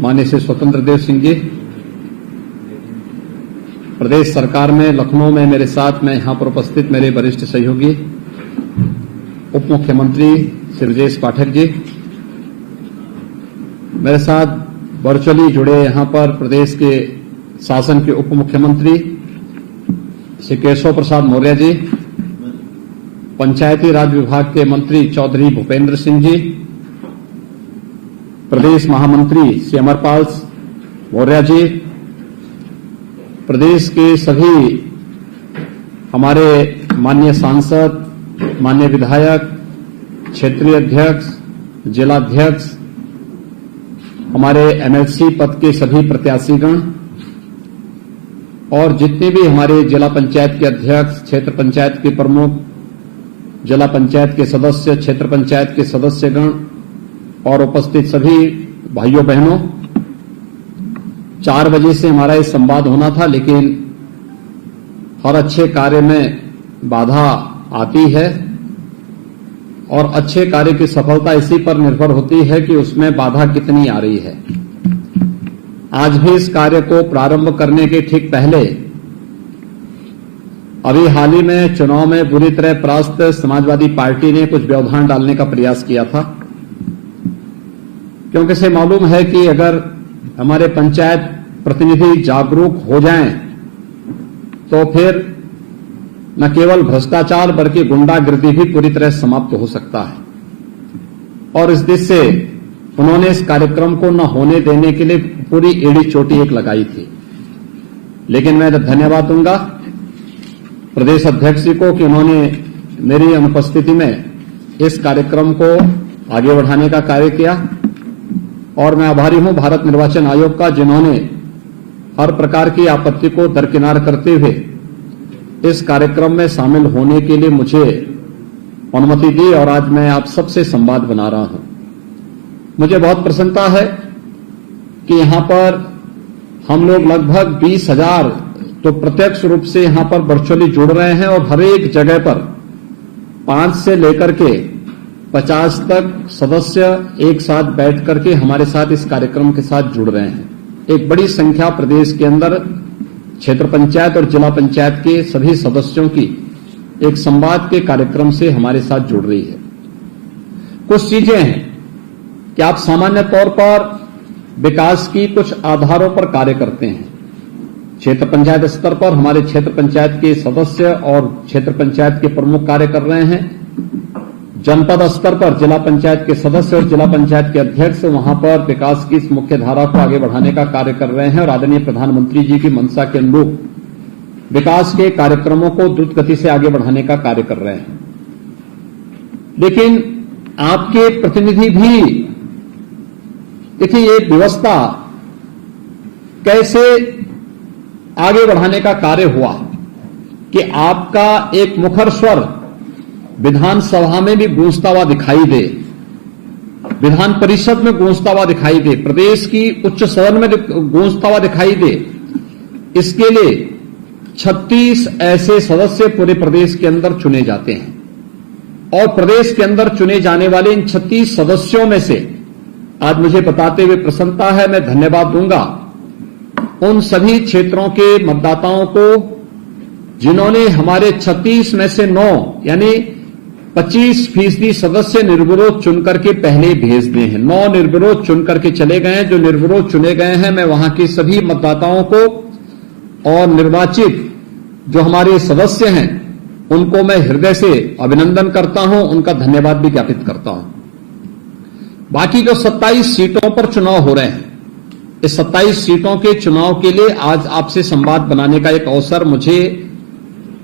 माननीय श्री स्वतंत्र देव सिंह जी, प्रदेश सरकार में लखनऊ में मेरे साथ में यहां पर उपस्थित मेरे वरिष्ठ सहयोगी उप मुख्यमंत्री श्री ब्रजेश पाठक जी, मेरे साथ वर्चुअली जुड़े यहां पर प्रदेश के शासन के उप मुख्यमंत्री श्री केशव प्रसाद मौर्य जी, पंचायती राज विभाग के मंत्री चौधरी भूपेंद्र सिंह जी, प्रदेश महामंत्री श्री अमरपाल मौर्य जी, प्रदेश के सभी हमारे माननीय सांसद, माननीय विधायक, क्षेत्रीय अध्यक्ष, जिलाध्यक्ष, हमारे एमएलसी पद के सभी प्रत्याशीगण और जितने भी हमारे जिला पंचायत के अध्यक्ष, क्षेत्र पंचायत के प्रमुख, जिला पंचायत के सदस्य, क्षेत्र पंचायत के सदस्यगण और उपस्थित सभी भाइयों बहनों, 4 बजे से हमारा ये संवाद होना था, लेकिन हर अच्छे कार्य में बाधा आती है और अच्छे कार्य की सफलता इसी पर निर्भर होती है कि उसमें बाधा कितनी आ रही है। आज भी इस कार्य को प्रारंभ करने के ठीक पहले अभी हाल ही में चुनाव में बुरी तरह परास्त समाजवादी पार्टी ने कुछ व्यवधान डालने का प्रयास किया था, क्योंकि इसे मालूम है कि अगर हमारे पंचायत प्रतिनिधि जागरूक हो जाएं तो फिर न केवल भ्रष्टाचार बल्कि गुंडागिर्दी भी पूरी तरह समाप्त हो सकता है। और इस दिशा से उन्होंने इस कार्यक्रम को न होने देने के लिए पूरी एड़ी चोटी एक लगाई थी। लेकिन मैं धन्यवाद दूंगा प्रदेश अध्यक्ष जी को कि उन्होंने मेरी अनुपस्थिति में इस कार्यक्रम को आगे बढ़ाने का कार्य किया और मैं आभारी हूं भारत निर्वाचन आयोग का, जिन्होंने हर प्रकार की आपत्ति को दरकिनार करते हुए इस कार्यक्रम में शामिल होने के लिए मुझे अनुमति दी और आज मैं आप सबसे संवाद बना रहा हूं। मुझे बहुत प्रसन्नता है कि यहां पर हम लोग लगभग 20,000 तो प्रत्यक्ष रूप से यहां पर वर्चुअली जुड़ रहे हैं और हर एक जगह पर 5 से लेकर के 50 तक सदस्य एक साथ बैठ करके हमारे साथ इस कार्यक्रम के साथ जुड़ रहे हैं। एक बड़ी संख्या प्रदेश के अंदर क्षेत्र पंचायत और जिला पंचायत के सभी सदस्यों की एक संवाद के कार्यक्रम से हमारे साथ जुड़ रही है। कुछ चीजें हैं कि आप सामान्य तौर पर विकास की कुछ आधारों पर कार्य करते हैं। क्षेत्र पंचायत स्तर पर हमारे क्षेत्र पंचायत के सदस्य और क्षेत्र पंचायत के प्रमुख कार्य कर रहे हैं। जनपद स्तर पर जिला पंचायत के सदस्य और जिला पंचायत के अध्यक्ष वहां पर विकास की इस मुख्य धारा को आगे बढ़ाने का कार्य कर रहे हैं और आदरणीय प्रधानमंत्री जी की मंशा के अनुरूप विकास के कार्यक्रमों को द्रुत गति से आगे बढ़ाने का कार्य कर रहे हैं। लेकिन आपके प्रतिनिधि भी देखिए, ये व्यवस्था कैसे आगे बढ़ाने का कार्य हुआ कि आपका एक मुखर स्वर विधानसभा में भी गूंजता हुआ दिखाई दे, विधान परिषद में गूंजता हुआ दिखाई दे, प्रदेश की उच्च सदन में गूंजता हुआ दिखाई दे। इसके लिए 36 ऐसे सदस्य पूरे प्रदेश के अंदर चुने जाते हैं और प्रदेश के अंदर चुने जाने वाले इन 36 सदस्यों में से आज मुझे बताते हुए प्रसन्नता है, मैं धन्यवाद दूंगा उन सभी क्षेत्रों के मतदाताओं को जिन्होंने हमारे 36 में से 9 यानी 25% सदस्य निर्विरोध चुन करके पहले भेज दिए हैं। 9 निर्विरोध चुन करके चले गए हैं। जो निर्विरोध चुने गए हैं, मैं वहां के सभी मतदाताओं को और निर्वाचित जो हमारे सदस्य हैं उनको मैं हृदय से अभिनंदन करता हूं, उनका धन्यवाद भी ज्ञापित करता हूं। बाकी जो 27 सीटों पर चुनाव हो रहे हैं, इस 27 सीटों के चुनाव के लिए आज आपसे संवाद बनाने का एक अवसर मुझे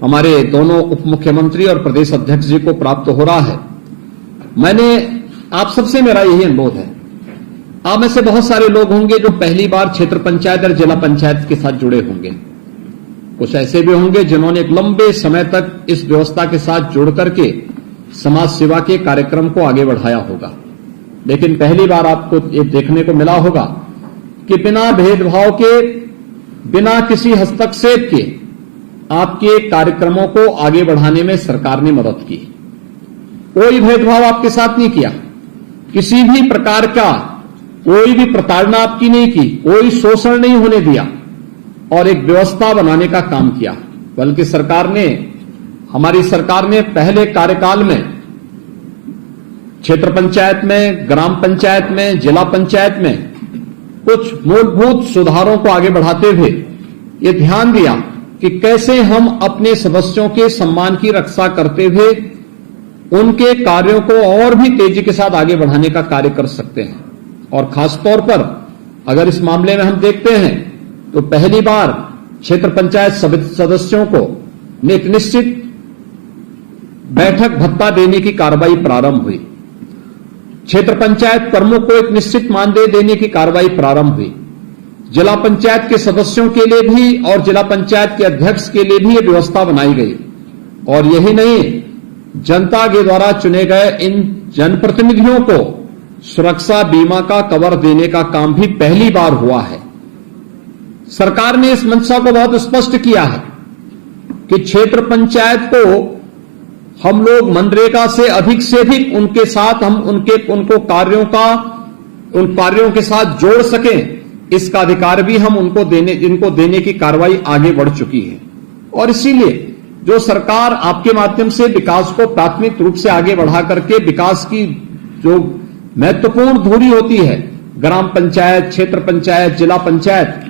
हमारे दोनों उप मुख्यमंत्री और प्रदेश अध्यक्ष जी को प्राप्त हो रहा है। मैंने आप सबसे मेरा यही अनुरोध है, आप में से बहुत सारे लोग होंगे जो पहली बार क्षेत्र पंचायत और जिला पंचायत के साथ जुड़े होंगे। कुछ ऐसे भी होंगे जिन्होंने एक लंबे समय तक इस व्यवस्था के साथ जुड़ करके समाज सेवा के कार्यक्रम को आगे बढ़ाया होगा। लेकिन पहली बार आपको ये देखने को मिला होगा कि बिना भेदभाव के, बिना किसी हस्तक्षेप के आपके कार्यक्रमों को आगे बढ़ाने में सरकार ने मदद की। कोई भेदभाव आपके साथ नहीं किया, किसी भी प्रकार का कोई भी प्रताड़ना आपकी नहीं की, कोई शोषण नहीं होने दिया और एक व्यवस्था बनाने का काम किया। बल्कि हमारी सरकार ने पहले कार्यकाल में क्षेत्र पंचायत में, ग्राम पंचायत में, जिला पंचायत में कुछ मूलभूत सुधारों को आगे बढ़ाते हुए ये ध्यान दिया कि कैसे हम अपने सदस्यों के सम्मान की रक्षा करते हुए उनके कार्यों को और भी तेजी के साथ आगे बढ़ाने का कार्य कर सकते हैं। और खासतौर पर अगर इस मामले में हम देखते हैं तो पहली बार क्षेत्र पंचायत सदस्यों को एक निश्चित बैठक भत्ता देने की कार्रवाई प्रारंभ हुई। क्षेत्र पंचायत प्रमुख को एक निश्चित मानदेय देने की कार्रवाई प्रारंभ हुई। जिला पंचायत के सदस्यों के लिए भी और जिला पंचायत के अध्यक्ष के लिए भी यह व्यवस्था बनाई गई। और यही नहीं, जनता के द्वारा चुने गए इन जनप्रतिनिधियों को सुरक्षा बीमा का कवर देने का काम भी पहली बार हुआ है। सरकार ने इस मंशा को बहुत स्पष्ट किया है कि क्षेत्र पंचायत को हम लोग मनरेगा से अधिक उनके साथ हम उनको उन कार्यों के साथ जोड़ सकें, इसका अधिकार भी हम इनको देने की कार्रवाई आगे बढ़ चुकी है। और इसीलिए जो सरकार आपके माध्यम से विकास को प्राथमिक रूप से आगे बढ़ा करके विकास की जो महत्वपूर्ण धुरी होती है, ग्राम पंचायत, क्षेत्र पंचायत, जिला पंचायत,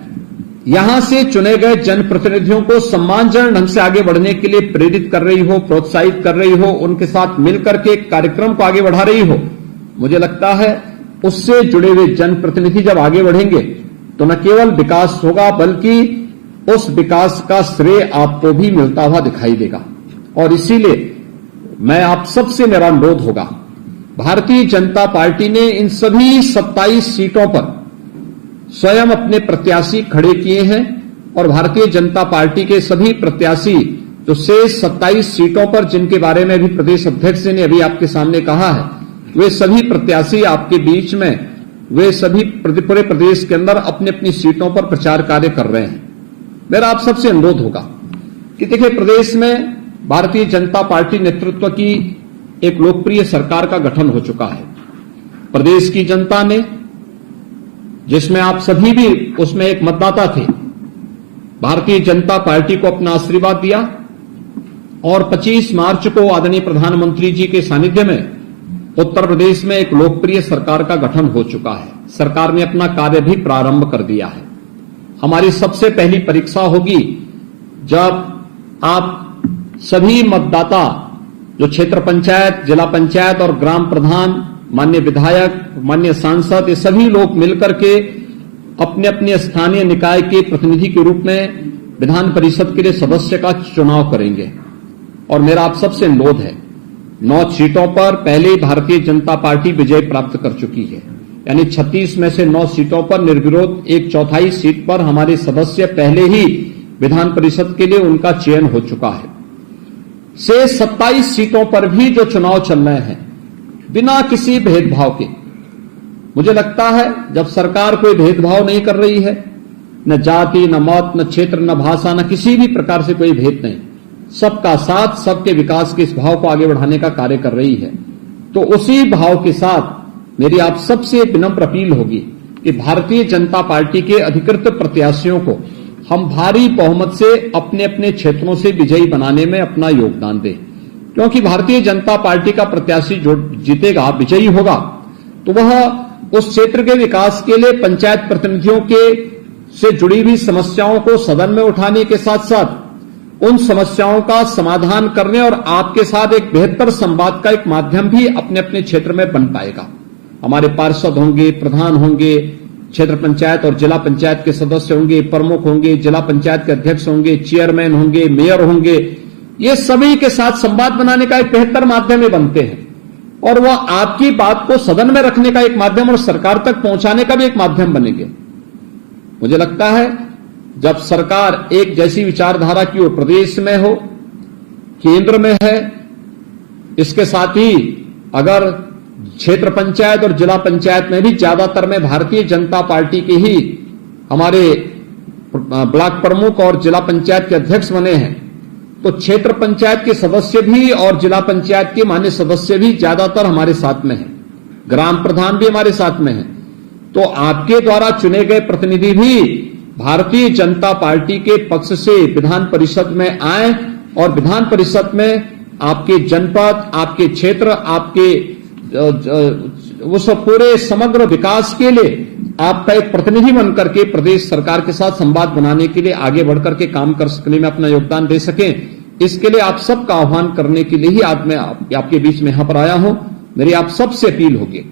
यहां से चुने गए जनप्रतिनिधियों को सम्मानजनक ढंग से आगे बढ़ने के लिए प्रेरित कर रही हो, प्रोत्साहित कर रही हो, उनके साथ मिलकर के कार्यक्रम को आगे बढ़ा रही हो, मुझे लगता है उससे जुड़े हुए जनप्रतिनिधि जब आगे बढ़ेंगे तो न केवल विकास होगा बल्कि उस विकास का श्रेय आपको भी मिलता हुआ दिखाई देगा। और इसीलिए मैं आप सबसे मेरा अनुरोध होगा, भारतीय जनता पार्टी ने इन सभी 27 सीटों पर स्वयं अपने प्रत्याशी खड़े किए हैं और भारतीय जनता पार्टी के सभी प्रत्याशी जो शेष 27 सीटों पर जिनके बारे में भी प्रदेश अध्यक्ष ने अभी आपके सामने कहा है, वे सभी प्रत्याशी आपके बीच में, वे सभी पूरे प्रदेश के अंदर अपनी अपनी सीटों पर प्रचार कार्य कर रहे हैं। मेरा आप सबसे अनुरोध होगा कि देखिए, प्रदेश में भारतीय जनता पार्टी नेतृत्व की एक लोकप्रिय सरकार का गठन हो चुका है। प्रदेश की जनता ने, जिसमें आप सभी भी उसमें एक मतदाता थे, भारतीय जनता पार्टी को अपना आशीर्वाद दिया और 25 मार्च को आदरणीय प्रधानमंत्री जी के सानिध्य में उत्तर प्रदेश में एक लोकप्रिय सरकार का गठन हो चुका है। सरकार ने अपना कार्य भी प्रारंभ कर दिया है। हमारी सबसे पहली परीक्षा होगी जब आप सभी मतदाता जो क्षेत्र पंचायत, जिला पंचायत और ग्राम प्रधान, माननीय विधायक, माननीय सांसद, ये सभी लोग मिलकर के अपने अपने स्थानीय निकाय के प्रतिनिधि के रूप में विधान परिषद के लिए सदस्य का चुनाव करेंगे। और मेरा आप सबसे अनुरोध है, 9 सीटों पर पहले ही भारतीय जनता पार्टी विजय प्राप्त कर चुकी है, यानी 36 में से 9 सीटों पर निर्विरोध 1/4 सीट पर हमारे सदस्य पहले ही विधान परिषद के लिए उनका चयन हो चुका है। से 27 सीटों पर भी जो चुनाव चल रहे हैं बिना किसी भेदभाव के, मुझे लगता है जब सरकार कोई भेदभाव नहीं कर रही है, न जाति, न मत, न क्षेत्र, न भाषा, न किसी भी प्रकार से कोई भेद नहीं, सबका साथ, सबके विकास के इस भाव को आगे बढ़ाने का कार्य कर रही है, तो उसी भाव के साथ मेरी आप सबसे विनम्र अपील होगी कि भारतीय जनता पार्टी के अधिकृत प्रत्याशियों को हम भारी बहुमत से अपने अपने क्षेत्रों से विजयी बनाने में अपना योगदान दें। क्योंकि भारतीय जनता पार्टी का प्रत्याशी जो जीतेगा, विजयी होगा, तो वह उस क्षेत्र के विकास के लिए पंचायत प्रतिनिधियों के से जुड़ी हुई समस्याओं को सदन में उठाने के साथ साथ उन समस्याओं का समाधान करने और आपके साथ एक बेहतर संवाद का एक माध्यम भी अपने अपने क्षेत्र में बन पाएगा। हमारे पार्षद होंगे, प्रधान होंगे, क्षेत्र पंचायत और जिला पंचायत के सदस्य होंगे, प्रमुख होंगे, जिला पंचायत के अध्यक्ष होंगे, चेयरमैन होंगे, मेयर होंगे, ये सभी के साथ संवाद बनाने का एक बेहतर माध्यम ये बनते हैं और वह आपकी बात को सदन में रखने का एक माध्यम और सरकार तक पहुंचाने का भी एक माध्यम बनेंगे। मुझे लगता है जब सरकार एक जैसी विचारधारा की ओर प्रदेश में हो, केंद्र में है, इसके साथ ही अगर क्षेत्र पंचायत और जिला पंचायत में भी ज्यादातर में भारतीय जनता पार्टी के ही हमारे ब्लॉक प्रमुख और जिला पंचायत के अध्यक्ष बने हैं, तो क्षेत्र पंचायत के सदस्य भी और जिला पंचायत के मान्य सदस्य भी ज्यादातर हमारे साथ में हैं, ग्राम प्रधान भी हमारे साथ में हैं। तो आपके द्वारा चुने गए प्रतिनिधि भी भारतीय जनता पार्टी के पक्ष से विधान परिषद में आए और विधान परिषद में आपके जनपद, आपके क्षेत्र, आपके उस पूरे समग्र विकास के लिए आपका एक प्रतिनिधि बनकर के प्रदेश सरकार के साथ संवाद बनाने के लिए आगे बढ़कर के काम कर सकने में अपना योगदान दे सकें। इसके लिए आप सबका आह्वान करने के लिए ही आज मैं आपके बीच में यहां पर आया हूं। मेरी आप सबसे अपील होगी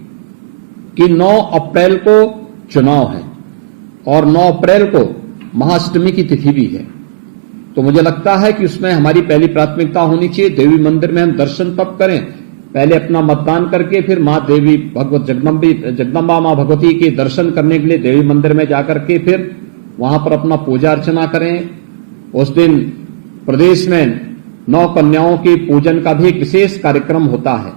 कि 9 अप्रैल को चुनाव है और 9 अप्रैल को महाअष्टमी की तिथि भी है, तो मुझे लगता है कि उसमें हमारी पहली प्राथमिकता होनी चाहिए देवी मंदिर में हम दर्शन तब करें, पहले अपना मतदान करके फिर मां देवी भगवत जगदम्बा मां भगवती के दर्शन करने के लिए देवी मंदिर में जाकर के फिर वहां पर अपना पूजा अर्चना करें। उस दिन प्रदेश में 9 कन्याओं के पूजन का भी एक विशेष कार्यक्रम होता है,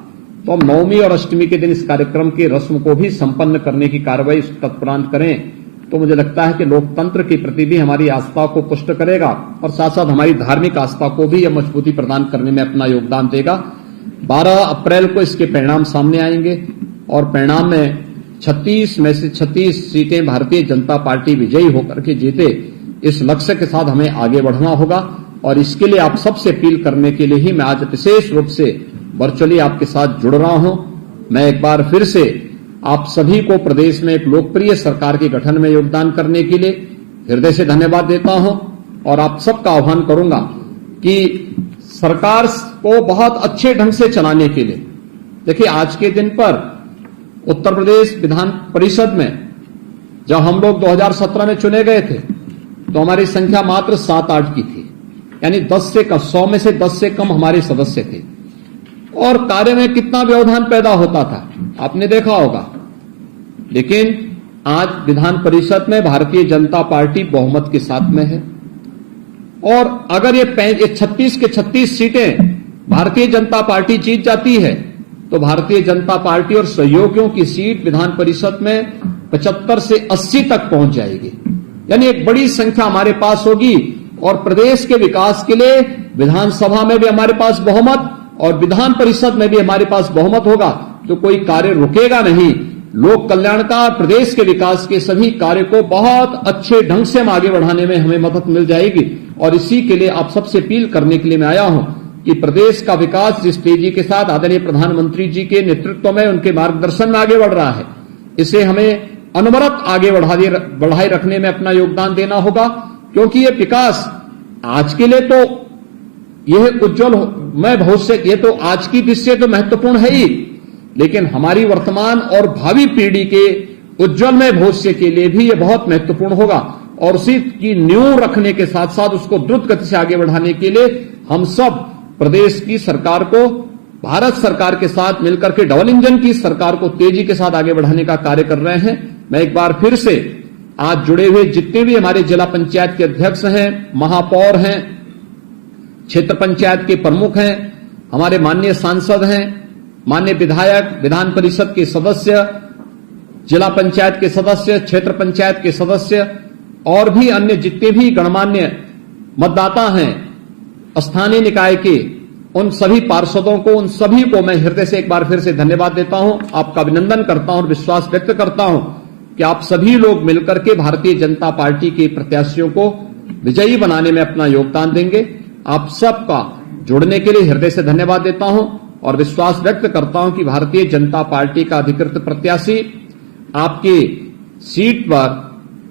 तो हम नवमी और अष्टमी के दिन इस कार्यक्रम की रस्म को भी संपन्न करने की कार्रवाई तत्परांत करें। तो मुझे लगता है कि लोकतंत्र के प्रति भी हमारी आस्था को पुष्ट करेगा और साथ साथ हमारी धार्मिक आस्था को भी यह मजबूती प्रदान करने में अपना योगदान देगा। 12 अप्रैल को इसके परिणाम सामने आएंगे और परिणाम में 36 में से 36 सीटें भारतीय जनता पार्टी विजयी होकर के जीते, इस लक्ष्य के साथ हमें आगे बढ़ना होगा और इसके लिए आप सबसे अपील करने के लिए ही मैं आज विशेष रूप से वर्चुअली आपके साथ जुड़ रहा हूं। मैं एक बार फिर से आप सभी को प्रदेश में एक लोकप्रिय सरकार के गठन में योगदान करने के लिए हृदय से धन्यवाद देता हूं और आप सबका आह्वान करूंगा कि सरकार को बहुत अच्छे ढंग से चलाने के लिए, देखिए आज के दिन पर उत्तर प्रदेश विधान परिषद में जब हम लोग 2017 में चुने गए थे तो हमारी संख्या मात्र 7-8 की थी, यानी 10 से कम, 100 में से 10 से कम हमारे सदस्य थे और कार्य में कितना व्यवधान पैदा होता था आपने देखा होगा। लेकिन आज विधान परिषद में भारतीय जनता पार्टी बहुमत के साथ में है और अगर ये 36 के 36 सीटें भारतीय जनता पार्टी जीत जाती है तो भारतीय जनता पार्टी और सहयोगियों की सीट विधान परिषद में 75 से 80 तक पहुंच जाएगी, यानी एक बड़ी संख्या हमारे पास होगी और प्रदेश के विकास के लिए विधानसभा में भी हमारे पास बहुमत और विधान परिषद में भी हमारे पास बहुमत होगा, तो कोई कार्य रुकेगा नहीं। लोक कल्याण का, प्रदेश के विकास के सभी कार्य को बहुत अच्छे ढंग से हम आगे बढ़ाने में हमें मदद मिल जाएगी और इसी के लिए आप सबसे अपील करने के लिए मैं आया हूं कि प्रदेश का विकास जिस तेजी के साथ आदरणीय प्रधानमंत्री जी के नेतृत्व में, उनके मार्गदर्शन में आगे बढ़ रहा है, इसे हमें अनवरत आगे बढ़ाए रखने में अपना योगदान देना होगा, क्योंकि ये विकास आज के लिए तो यह उज्जवल भविष्य, ये तो आज की दृष्टि तो महत्वपूर्ण है ही, लेकिन हमारी वर्तमान और भावी पीढ़ी के उज्जवलमय भविष्य के लिए भी यह बहुत महत्वपूर्ण होगा और उसी की नींव रखने के साथ साथ उसको द्रुत गति से आगे बढ़ाने के लिए हम सब प्रदेश की सरकार को भारत सरकार के साथ मिलकर के डबल इंजन की सरकार को तेजी के साथ आगे बढ़ाने का कार्य कर रहे हैं। मैं एक बार फिर से आज जुड़े हुए जितने भी हमारे जिला पंचायत के अध्यक्ष हैं, महापौर हैं, क्षेत्र पंचायत के प्रमुख हैं, हमारे माननीय सांसद हैं, माननीय विधायक, विधान परिषद के सदस्य, जिला पंचायत के सदस्य, क्षेत्र पंचायत के सदस्य और भी अन्य जितने भी गणमान्य मतदाता हैं स्थानीय निकाय के, उन सभी पार्षदों को, उन सभी को मैं हृदय से एक बार फिर से धन्यवाद देता हूं, आपका अभिनंदन करता हूं और विश्वास व्यक्त करता हूं कि आप सभी लोग मिलकर के भारतीय जनता पार्टी के प्रत्याशियों को विजयी बनाने में अपना योगदान देंगे। आप सबका जुड़ने के लिए हृदय से धन्यवाद देता हूं और विश्वास व्यक्त करता हूं कि भारतीय जनता पार्टी का अधिकृत प्रत्याशी आपके सीट पर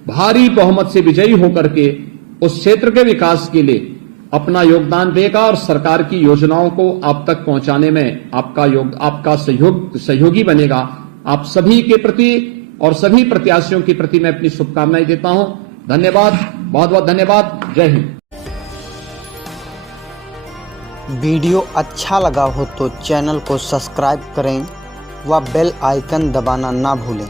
भारी बहुमत से विजयी होकर के उस क्षेत्र के विकास के लिए अपना योगदान देगा और सरकार की योजनाओं को आप तक पहुंचाने में आपका सहयोगी बनेगा। आप सभी के प्रति और सभी प्रत्याशियों के प्रति मैं अपनी शुभकामनाएं देता हूं। धन्यवाद, बहुत बहुत धन्यवाद। जय हिंद। वीडियो अच्छा लगा हो तो चैनल को सब्सक्राइब करें व बेल आइकन दबाना ना भूलें।